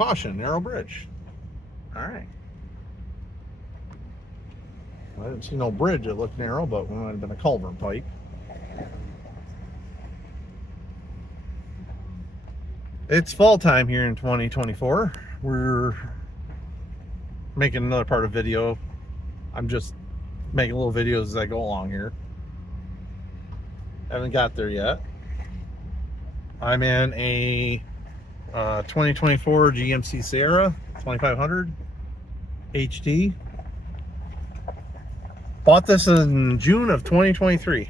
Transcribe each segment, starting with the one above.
caution, narrow bridge. All right. I didn't see no bridge that looked narrow, but it might have been a culvert pipe. It's fall time here in 2024. We're making another part of video. I'm just making little videos as I go along here. Haven't got there yet. I'm in a 2024 GMC Sierra 2500 HT. Bought this in June of 2023.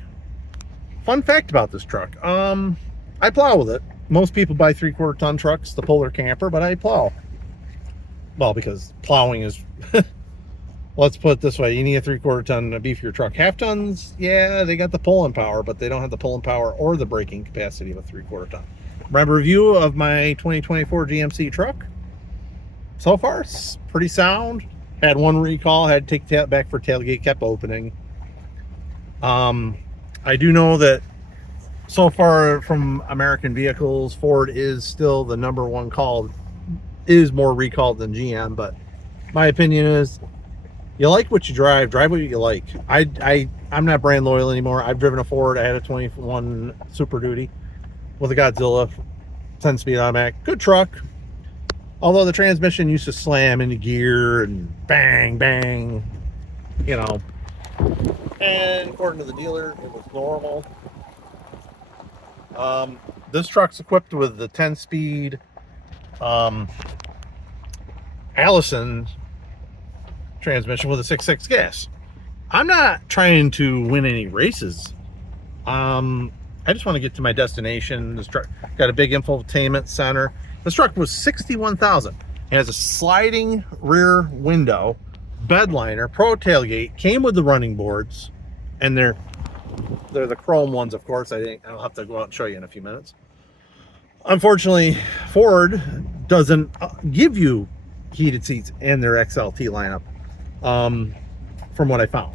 Fun fact about this truck. I plow with it. Most people buy 3/4 ton trucks to pull their camper, but I plow. Well, because plowing is, let's put it this way, you need a 3/4 ton to beef your truck. Half tons, yeah, they got the pulling power, but they don't have the pulling power or the braking capacity of a 3/4 ton. My review of my 2024 GMC truck, so far, it's pretty sound. Had one recall, had to take the back for tailgate, kept opening. I do know that so far from American vehicles, Ford is still the number one call, is more recalled than GM, but my opinion is you like what you drive what you like. I'm not brand loyal anymore. I've driven a Ford. I had a 21 Super Duty with a Godzilla 10-speed automatic. Good truck. Although the transmission used to slam into gear and bang, bang, you know. And according to the dealer, it was normal. This truck's equipped with the 10-speed Allison transmission with a 6.6 gas. I'm not trying to win any races. I just want to get to my destination. This truck got a big infotainment center. This truck was $61,000. It has a sliding rear window, bed liner, pro tailgate, came with the running boards, and they're the chrome ones, of course. I'll have to go out and show you in a few minutes. Unfortunately, Ford doesn't give you heated seats in their XLT lineup, from what I found.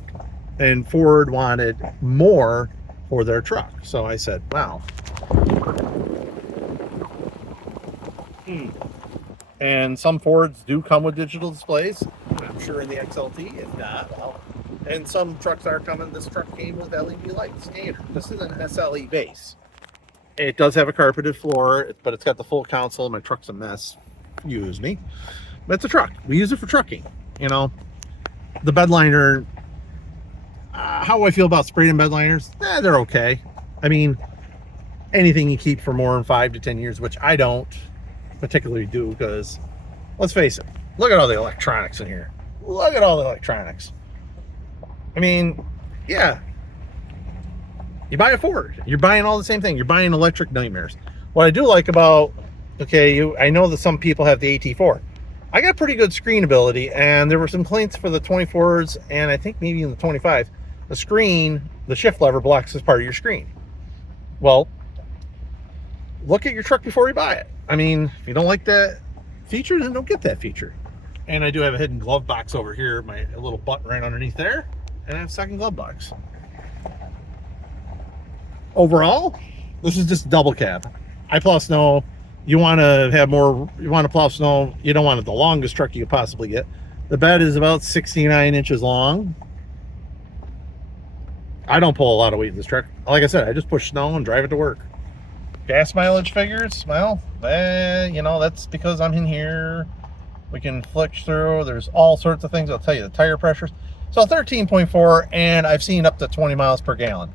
And Ford wanted more for their truck. So I said, wow. And some Fords do come with digital displays. I'm sure in the XLT, if not, well. And some trucks are coming. This truck came with LED lights, standard. This is an SLE base. It does have a carpeted floor, but it's got the full console. My truck's a mess. Excuse me. But it's a truck. We use it for trucking. You know, the bed liner, how do I feel about sprayed in bed liners? They're okay. I mean, anything you keep for more than 5 to 10 years, which I don't particularly do, because let's face it, look at all the electronics in here. Look at all the electronics. I mean, yeah, you buy a Ford, you're buying all the same thing. You're buying electric nightmares. What I do like about, I know that some people have the AT4. I got pretty good screen ability, and there were some complaints for the 24s, and I think maybe in the 25. The screen, the shift lever blocks this part of your screen. Well, look at your truck before you buy it. I mean, if you don't like that feature, then don't get that feature. And I do have a hidden glove box over here, a little button right underneath there, and I have a second glove box. Overall, this is just double cab. I plow snow. You want to plow snow. You don't want the longest truck you could possibly get. The bed is about 69 inches long. I don't pull a lot of weight in this truck. Like I said, I just push snow and drive it to work. Gas mileage figures, well, that's because I'm in here. We can flick through. There's all sorts of things. I'll tell you the tire pressures. So 13.4, and I've seen up to 20 miles per gallon.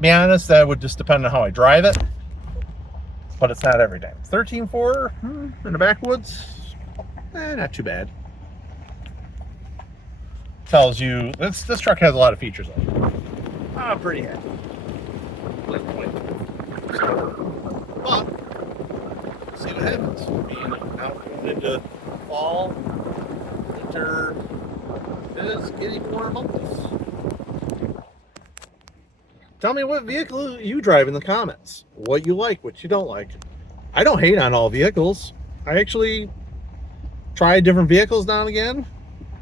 Be honest, that would just depend on how I drive it, but it's not every day. 13.4 in the backwoods, not too bad. Tells you this truck has a lot of features on it. I'm pretty happy. But see what happens. Now going into fall, winter is getting more months. Tell me what vehicle you drive in the comments. What you like, what you don't like. I don't hate on all vehicles. I actually try different vehicles now and again.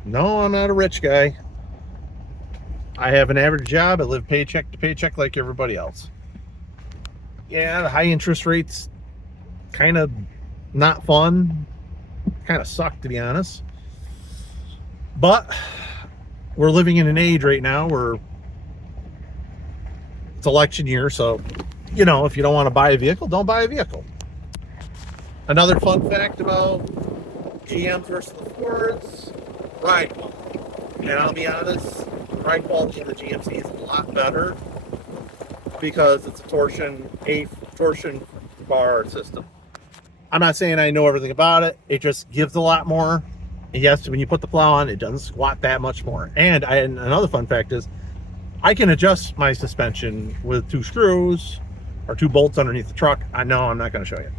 No, I'm not a rich guy. I have an average job. I live paycheck to paycheck like everybody else. Yeah, the high interest rates kind of not fun. Kind of sucked, to be honest. But we're living in an age right now where it's election year, so you know, if you don't want to buy a vehicle, don't buy a vehicle. Another fun fact about GMs versus the Fords, ride quality. And I'll be honest, the ride quality of the GMC is a lot better because it's a torsion bar system. I'm not saying I know everything about it. It just gives a lot more. And yes, when you put the plow on, it doesn't squat that much more. And another fun fact is, I can adjust my suspension with 2 screws or 2 bolts underneath the truck. I know I'm not going to show you.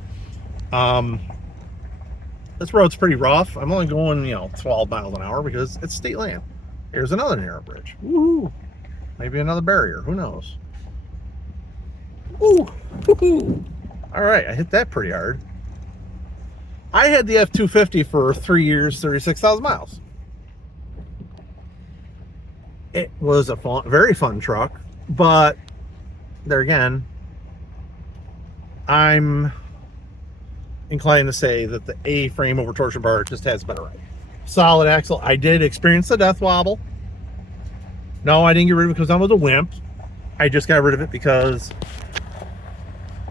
This road's pretty rough. I'm only going, 12 miles an hour because it's state land. Here's another narrow bridge. Woohoo! Maybe another barrier. Who knows? Ooh! Woohoo! All right, I hit that pretty hard. I had the F-250 for 3 years, 36,000 miles. It was a very fun truck, but there again, I'm inclined to say that the A-frame over torsion bar just has a better ride. Solid axle. I did experience the death wobble. No, I didn't get rid of it because I was a wimp. I just got rid of it because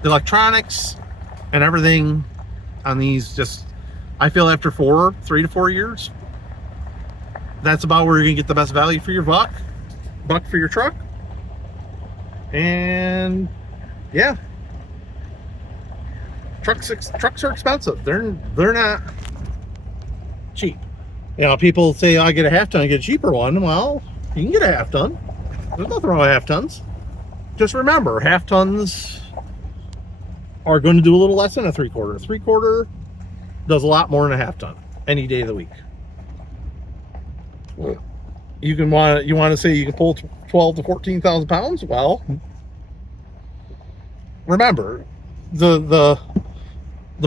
the electronics and everything on these just, I feel after 3 to 4 years, that's about where you're gonna get the best value for your buck for your truck. And yeah, trucks are expensive. They're not cheap. People say, I get a half ton, I get a cheaper one. Well, you can get a half ton. There's nothing wrong with half tons. Just remember, half tons are going to do a little less than a 3/4. A 3/4 does a lot more than a half ton any day of the week. You want to say you can pull 12 to 14,000 pounds? Well, remember, the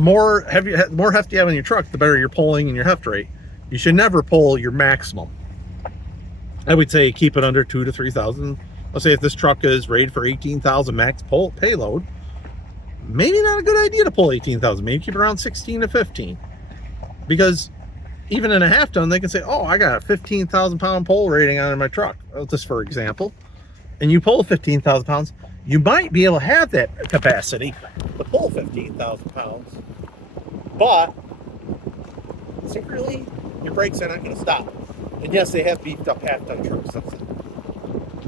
more hefty you have in your truck, the better your pulling and your heft rate. You should never pull your maximum. I would say keep it under 2,000 to 3,000. Let's say if this truck is rated for 18,000 max payload, maybe not a good idea to pull 18,000. Maybe keep it around 16 to 15. Because even in a half ton, they can say, oh, I got a 15,000 pound pull rating on my truck, just for example. And you pull 15,000 pounds, you might be able to have that capacity to pull 15,000 pounds. But secretly, your brakes are not going to stop. And yes, they have beefed up half ton trucks.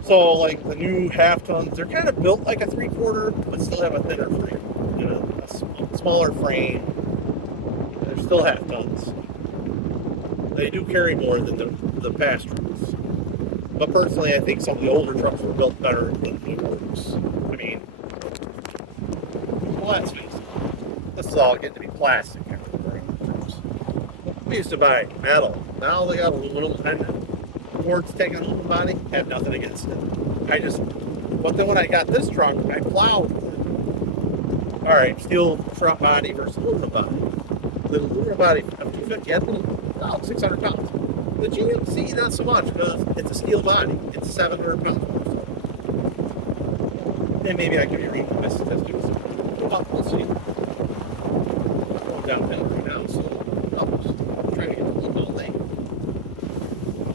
So like the new half tons, they're kind of built like a 3/4, but still have a thinner frame, a smaller frame. They're still half tons. They do carry more than the past trucks. But personally, I think some of the older trucks were built better than the new ones. I mean, well, let's face it, this is all getting to be plastic after the trucks. We used to buy metal. Now they got aluminum pendant. Ford's taking aluminum body, have nothing against it. But then when I got this truck, I plowed with it. All right, steel truck body versus aluminum body. The aluminum body of 250 had about 600 pounds. The GMC, not so much, because it's a steel body. It's 700 pounds more. And maybe I could be reading my statistics. Well, we'll see. I'm going downhill right now, so I'm trying to get to look all day.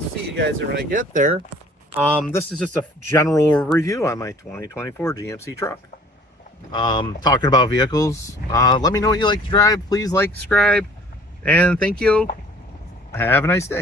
See you guys when I get there. This is just a general review on my 2024 GMC truck. Talking about vehicles. Let me know what you like to drive. Please like, subscribe, and thank you. Have a nice day.